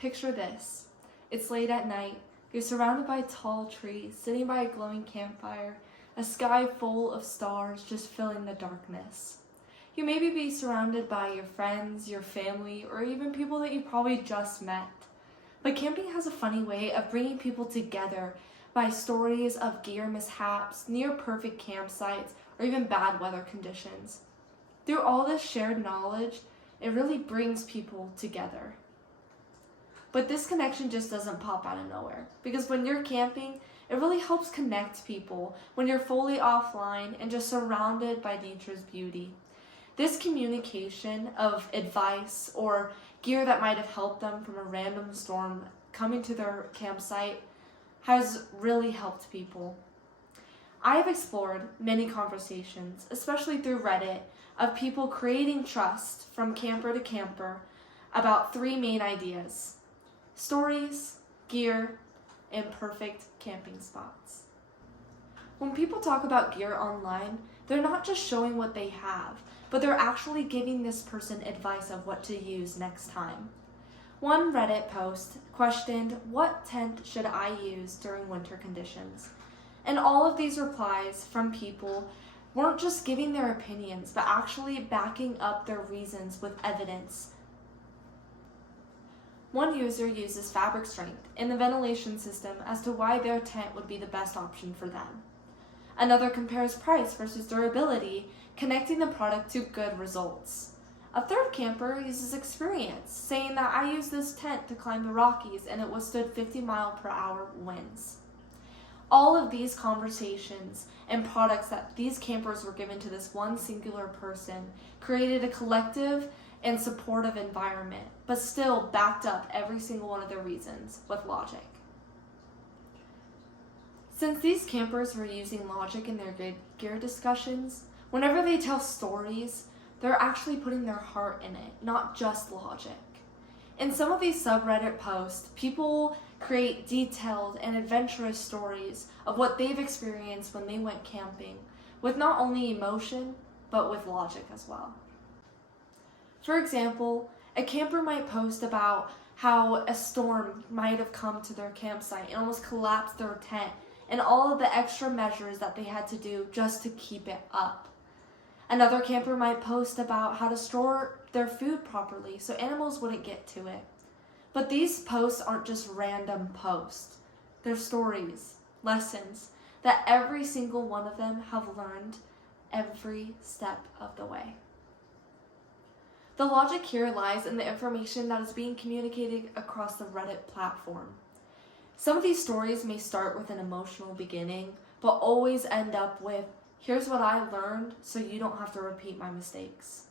Picture this. It's late at night. You're surrounded by tall trees, sitting by a glowing campfire, a sky full of stars just filling the darkness. You maybe be surrounded by your friends, your family, or even people that you probably just met. But camping has a funny way of bringing people together by stories of gear mishaps, near-perfect campsites, or even bad weather conditions. Through all this shared knowledge, it really brings people together. But this connection just doesn't pop out of nowhere, because when you're camping, it really helps connect people when you're fully offline and just surrounded by nature's beauty. This communication of advice or gear that might have helped them from a random storm coming to their campsite has really helped people. I have explored many conversations, especially through Reddit, of people creating trust from camper to camper about three main ideas: stories, gear, and perfect camping spots. When people talk about gear online, they're not just showing what they have, but they're actually giving this person advice of what to use next time. One Reddit post questioned, "What tent should I use during winter conditions?" And all of these replies from people weren't just giving their opinions, but actually backing up their reasons with evidence. One user uses fabric strength in the ventilation system as to why their tent would be the best option for them. Another compares price versus durability, connecting the product to good results. A third camper uses experience, saying that I used this tent to climb the Rockies and it withstood 50-mile-per-hour winds. All of these conversations and products that these campers were given to this one singular person created a collective and supportive environment, but still backed up every single one of their reasons with logic. Since these campers were using logic in their gear discussions, whenever they tell stories, they're actually putting their heart in it, not just logic. In some of these subreddit posts, people create detailed and adventurous stories of what they've experienced when they went camping, with not only emotion, but with logic as well. For example, a camper might post about how a storm might have come to their campsite and almost collapsed their tent, and all of the extra measures that they had to do just to keep it up. Another camper might post about how to store their food properly so animals wouldn't get to it. But these posts aren't just random posts. They're stories, lessons that every single one of them have learned every step of the way. The logic here lies in the information that is being communicated across the Reddit platform. Some of these stories may start with an emotional beginning, but always end up with, "Here's what I learned so you don't have to repeat my mistakes."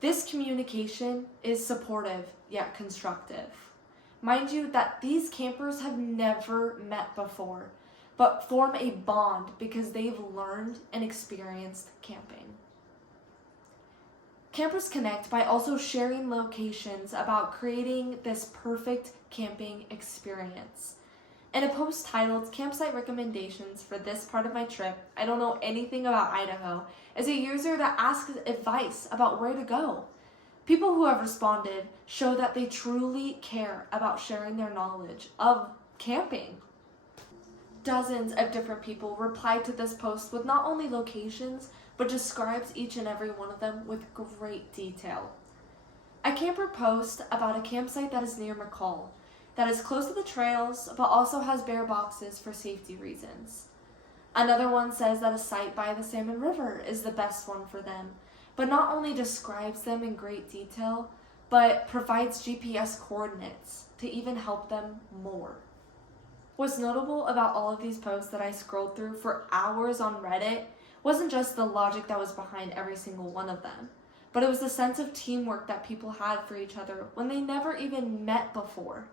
This communication is supportive yet constructive. Mind you that these campers have never met before, but form a bond because they've learned and experienced camping. Campers connect by also sharing locations about creating this perfect camping experience. In a post titled "Campsite Recommendations for This Part of My Trip, I Don't Know Anything About Idaho," is a user that asks advice about where to go. People who have responded show that they truly care about sharing their knowledge of camping. Dozens of different people replied to this post with not only locations, but describes each and every one of them with great detail. A camper posts about a campsite that is near McCall, that is close to the trails, but also has bear boxes for safety reasons. Another one says that a site by the Salmon River is the best one for them, but not only describes them in great detail, but provides GPS coordinates to even help them more. What's notable about all of these posts that I scrolled through for hours on Reddit wasn't just the logic that was behind every single one of them, but it was the sense of teamwork that people had for each other when they never even met before.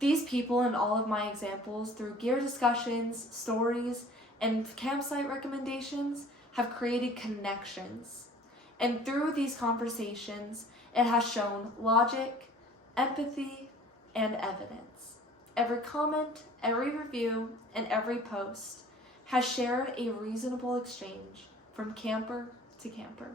These people in all of my examples, through gear discussions, stories, and campsite recommendations, have created connections. And through these conversations, it has shown logic, empathy, and evidence. Every comment, every review, and every post has shared a reasonable exchange from camper to camper.